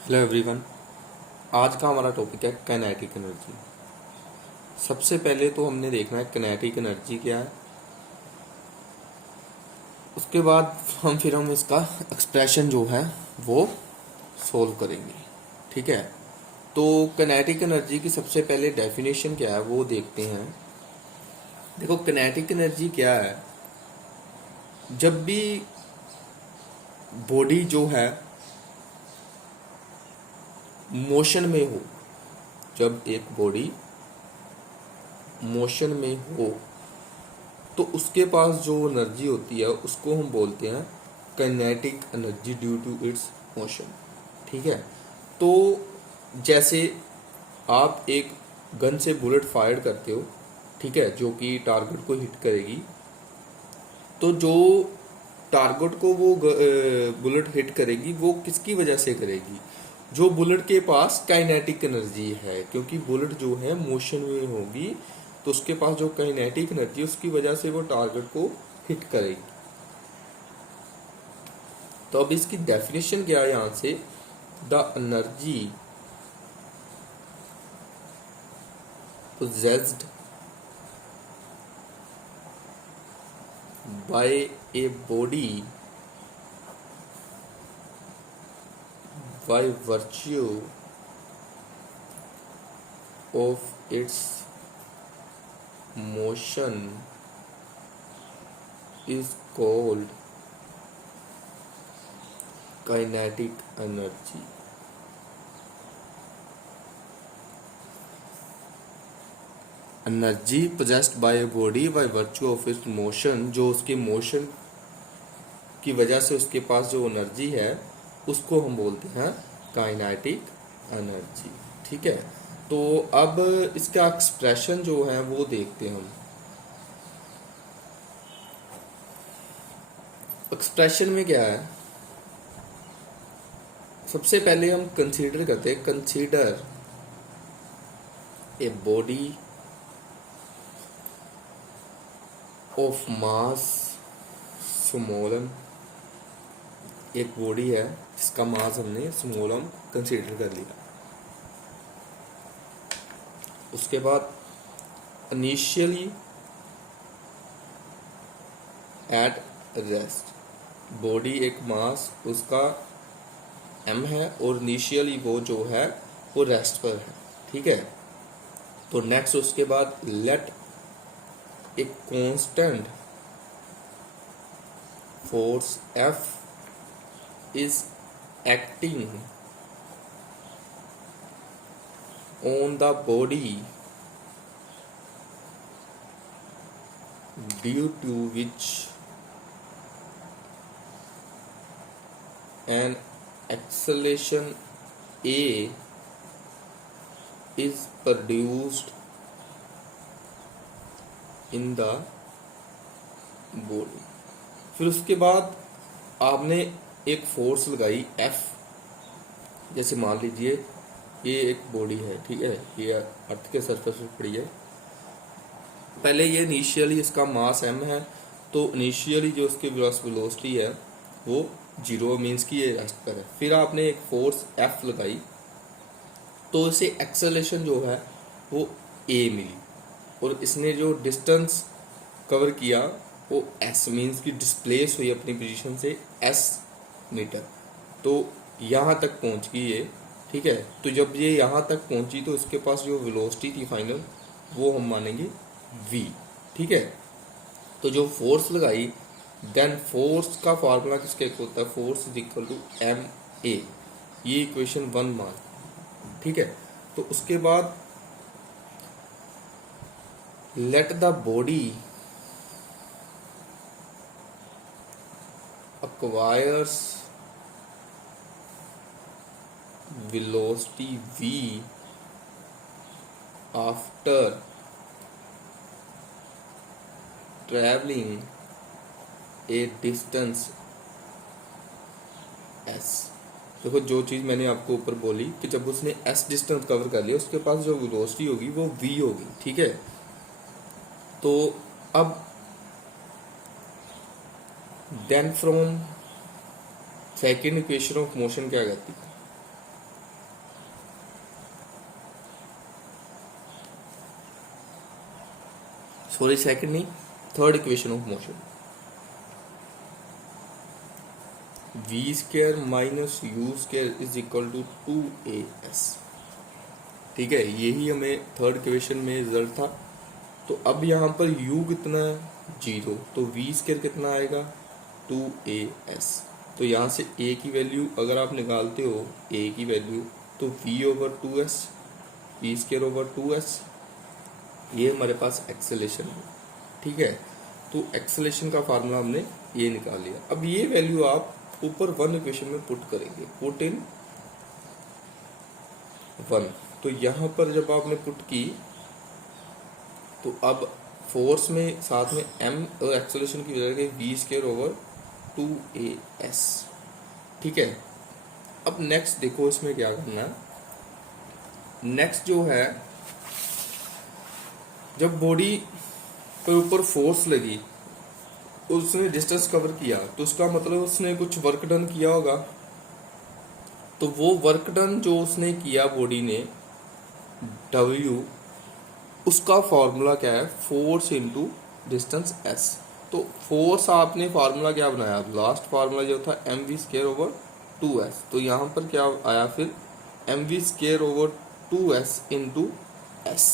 Hello everyone. आज का हमारा टॉपिक है काइनेटिक एनर्जी। सबसे पहले तो हमने देखना है काइनेटिक एनर्जी क्या है, उसके बाद हम इसका एक्सप्रेशन जो है वो सोल्व करेंगे। ठीक है, तो काइनेटिक एनर्जी की सबसे पहले डेफिनेशन क्या है वो देखते हैं। देखो काइनेटिक एनर्जी क्या है, जब भी बॉडी जो है मोशन में हो, जब एक बॉडी मोशन में हो तो उसके पास जो एनर्जी होती है उसको हम बोलते हैं kinetic energy due to its motion. ठीक है, तो जैसे आप एक गन से बुलेट फायर करते हो, ठीक है, जो कि टारगेट को हिट करेगी, तो जो टारगेट को वो बुलेट हिट करेगी वो किसकी वजह से करेगी? जो बुलेट के पास काइनेटिक एनर्जी है, क्योंकि बुलेट जो है मोशन में होगी तो उसके पास जो काइनेटिक एनर्जी उसकी वजह से वो टारगेट को हिट करेगी। तो अब इसकी डेफिनेशन क्या है यहां से, the energy possessed by a body by virtue of its motion is called kinetic energy। Energy possessed by a body by virtue of its motion, जो उसके मोशन की वजह से उसके पास जो एनर्जी है उसको हम बोलते हैं काइनेटिक एनर्जी। ठीक है, तो अब इसका एक्सप्रेशन जो है वो देखते हैं हम। एक्सप्रेशन में क्या है, सबसे पहले हम कंसीडर करते हैं, consider a body of mass small, एक बॉडी है जिसका मास हमने स्मॉल कंसीडर कर लिया। उसके बाद इनिशियली एट रेस्ट, बॉडी एक मास उसका m है और इनिशियली वो जो है वो रेस्ट पर है। ठीक है, तो नेक्स्ट उसके बाद let a constant force F is acting on the body due to which an acceleration A is produced in the body। फिर उसके बाद आपने एक फोर्स लगाई F, जैसे मान लीजिए ये एक बॉडी है, ठीक है, ये अर्थ के सरफेस पर पड़ी है। पहले ये इनिशियली इसका मास m है, तो इनिशियली जो उसकी वेलोसिटी है वो 0 मीन्स की ये रेस्ट पर है। फिर आपने एक फोर्स F लगाई तो इसे एक्सेलरेशन जो है वो a मिली, और इसने जो डिस्टेंस कवर किया वो s मीन्स की डिस्प्लेस हुई अपनी पोजीशन से s मीटर, तो यहाँ तक पहुँच गई ये। ठीक है, तो जब ये यहाँ तक पहुँची तो इसके पास जो वेलोसिटी थी फाइनल वो हम मानेंगे v। ठीक है, तो जो फोर्स लगाई, देन फोर्स का फार्मूला किसका एक होता है, force is equal to m a, ये इक्वेशन 1 मान। ठीक है, तो उसके बाद let the body acquires velocity v after traveling a distance s। देखो जो चीज़ मैंने आपको ऊपर बोली कि जब उसने s डिस्टेंस कवर कर लिया उसके पास जो वेलोसिटी होगी वो v होगी। ठीक है, तो अब then from second equation of motion क्या कहती है, सॉरी सेकंड नहीं, third equation of motion, v square minus u square is equal to 2as। ठीक है, यही हमें थर्ड इक्वेशन में रिजल्ट था। तो अब यहाँ पर u कितना है 0, तो वी स्क्वायर कितना आएगा 2as। तो यहाँ से a की वैल्यू अगर आप निकालते हो a की वैल्यू, तो v over 2s, v square over 2s, ये हमारे पास एक्सेलेरेशन है। ठीक है, तो एक्सेलेरेशन का फार्मूला हमने ये निकाल लिया। अब ये वैल्यू आप ऊपर वन इक्वेशन में पुट करेंगे, पुट इन वन। तो यहाँ पर जब आपने पुट की तो अब फोर्स में साथ में m और एक्सेलरेशन की वजह से वी स्क्वायर ओवर 2as। ठीक है, अब नेक्स्ट देखो इसमें क्या करना है। नेक्स्ट जो है, जब बॉडी पर ऊपर फोर्स लगी, उसने डिस्टेंस कवर किया, तो उसका मतलब उसने कुछ वर्क डन किया होगा। तो वो वर्क डन जो उसने किया बॉडी ने W, उसका फॉर्मूला क्या है, फोर्स इंटू डिस्टेंस s। तो फोर्स आपने फार्मूला क्या बनाया, लास्ट फार्मूला जो था mv स्क्वायर ओवर 2s। तो यहाँ पर क्या आया फिर mv square over 2s into s।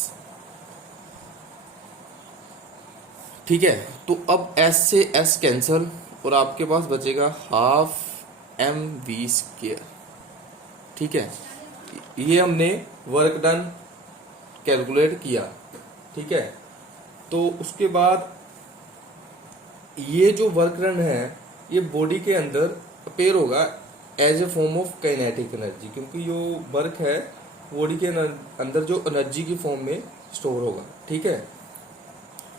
ठीक है, तो अब s से s कैंसल और आपके पास बचेगा हाफ mv स्क्वायर। ठीक है, ये हमने वर्क डन कैलकुलेट किया। ठीक है, तो उसके बाद ये जो वर्क डन है ये बॉडी के अंदर अपेयर होगा as a form of kinetic energy, क्योंकि जो वर्क है बॉडी के अंदर जो एनर्जी की फॉर्म में स्टोर होगा। ठीक है,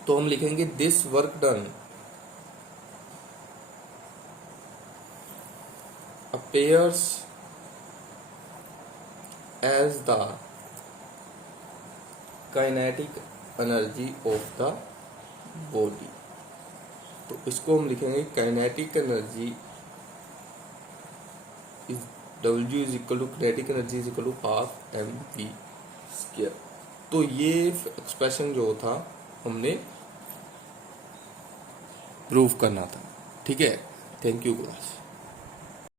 तो हम लिखेंगे this work done appears as the kinetic energy of the body. तो इसको हम लिखेंगे kinetic energy is W is equal to kinetic energy is equal to half mv square. तो ये एक्सप्रेशन जो था हमने प्रूव करना था। ठीक है, थैंक यू क्लास।